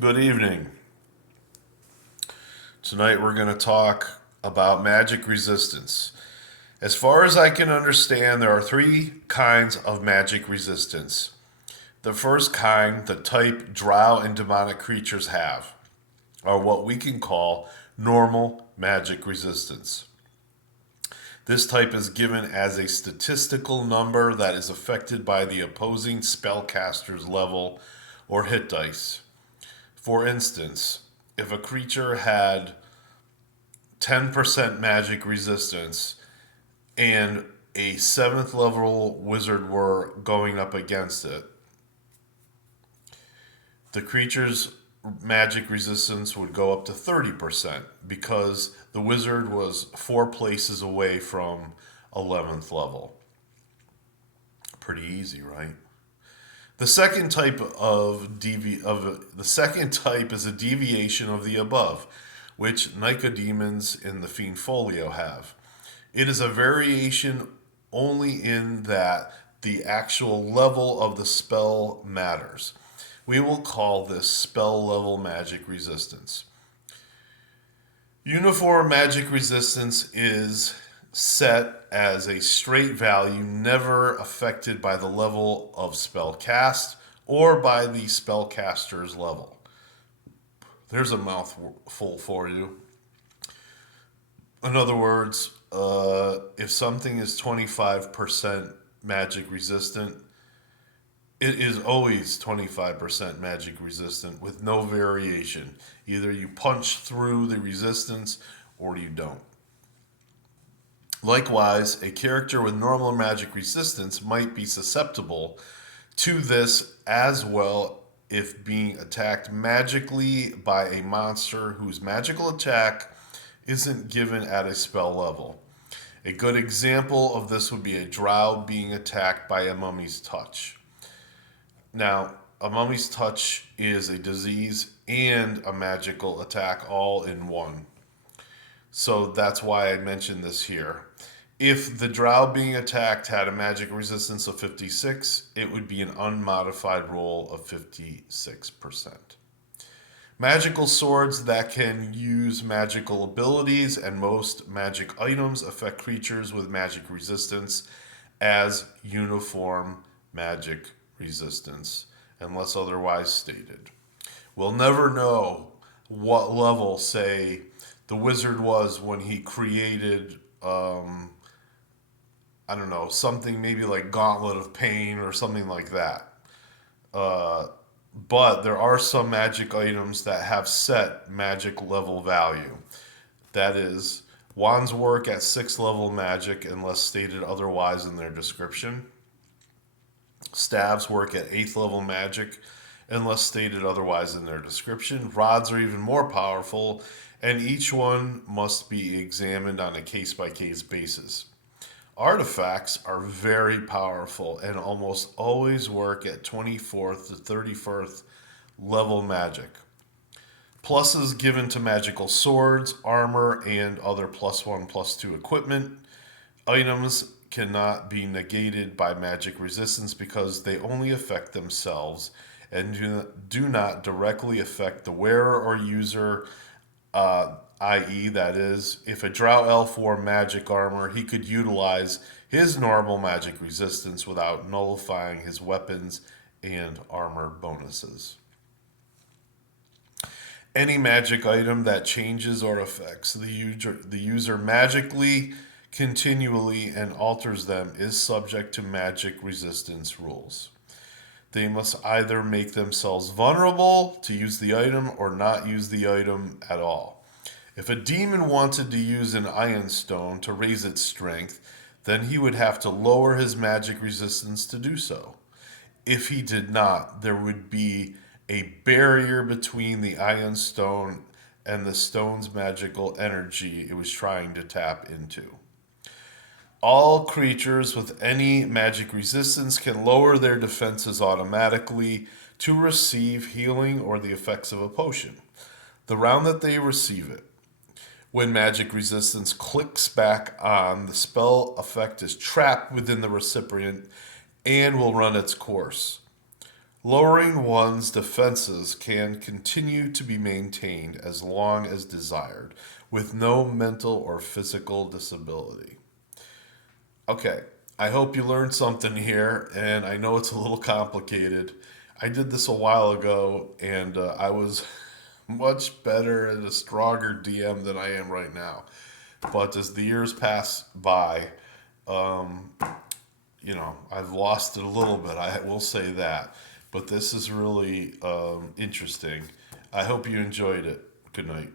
Good evening. Tonight we're going to talk about magic resistance. As far as I can understand, there are three kinds of magic resistance. The first kind, the type drow and demonic creatures have, are what we can call normal magic resistance. This type is given as a statistical number that is affected by the opposing spellcaster's level or hit dice. For instance, if a creature had 10% magic resistance and a 7th level wizard were going up against it, the creature's magic resistance would go up to 30% because the wizard was 4 places away from 11th level. Pretty easy, right? The second type the second type is a deviation of the above, which Nicodemons in the Fiend Folio have. It is a variation only in that the actual level of the spell matters. We will call this spell level magic resistance. Uniform magic resistance is set as a straight value, never affected by the level of spell cast or by the spellcaster's level. There's a mouthful for you. In other words, if something is 25% magic resistant, it is always 25% magic resistant with no variation. Either you punch through the resistance or you don't. Likewise, a character with normal magic resistance might be susceptible to this as well if being attacked magically by a monster whose magical attack isn't given at a spell level. A good example of this would be a drow being attacked by a mummy's touch. Now, a mummy's touch is a disease and a magical attack all in one. So that's why I mentioned this here. If the drow being attacked had a magic resistance of 56, it would be an unmodified roll of 56%. Magical swords that can use magical abilities and most magic items affect creatures with magic resistance as uniform magic resistance, unless otherwise stated. We'll never know what level, say, the wizard was when he created, I don't know, something maybe like Gauntlet of Pain or something like that. Uh, but there are some magic items that have set magic level value. That is, wands work at 6th level magic unless stated otherwise in their description. Staves work at 8th level magic unless stated otherwise in their description. Rods are even more powerful, and each one must be examined on a case by case basis. Artifacts are very powerful and almost always work at 24th to 31st level magic. Pluses given to magical swords, armor, and other +1, +2 equipment. Items cannot be negated by magic resistance because they only affect themselves and do not directly affect the wearer or user, i.e., that is, if a drow elf wore magic armor, he could utilize his normal magic resistance without nullifying his weapons and armor bonuses. Any magic item that changes or affects the user magically, continually, and alters them is subject to magic resistance rules. They must either make themselves vulnerable to use the item or not use the item at all. If a demon wanted to use an iron stone to raise its strength, then he would have to lower his magic resistance to do so. If he did not, there would be a barrier between the iron stone and the stone's magical energy it was trying to tap into. All creatures with any magic resistance can lower their defenses automatically to receive healing or the effects of a potion, the round that they receive it. When magic resistance clicks back on, the spell effect is trapped within the recipient and will run its course. Lowering one's defenses can continue to be maintained as long as desired, with no mental or physical disability. Okay, I hope you learned something here, and I know it's a little complicated. I did this a while ago, and I was much better and a stronger DM than I am right now. But as the years pass by, um, I've lost it a little bit. I will say that. But this is really interesting. I hope you enjoyed it. Good night.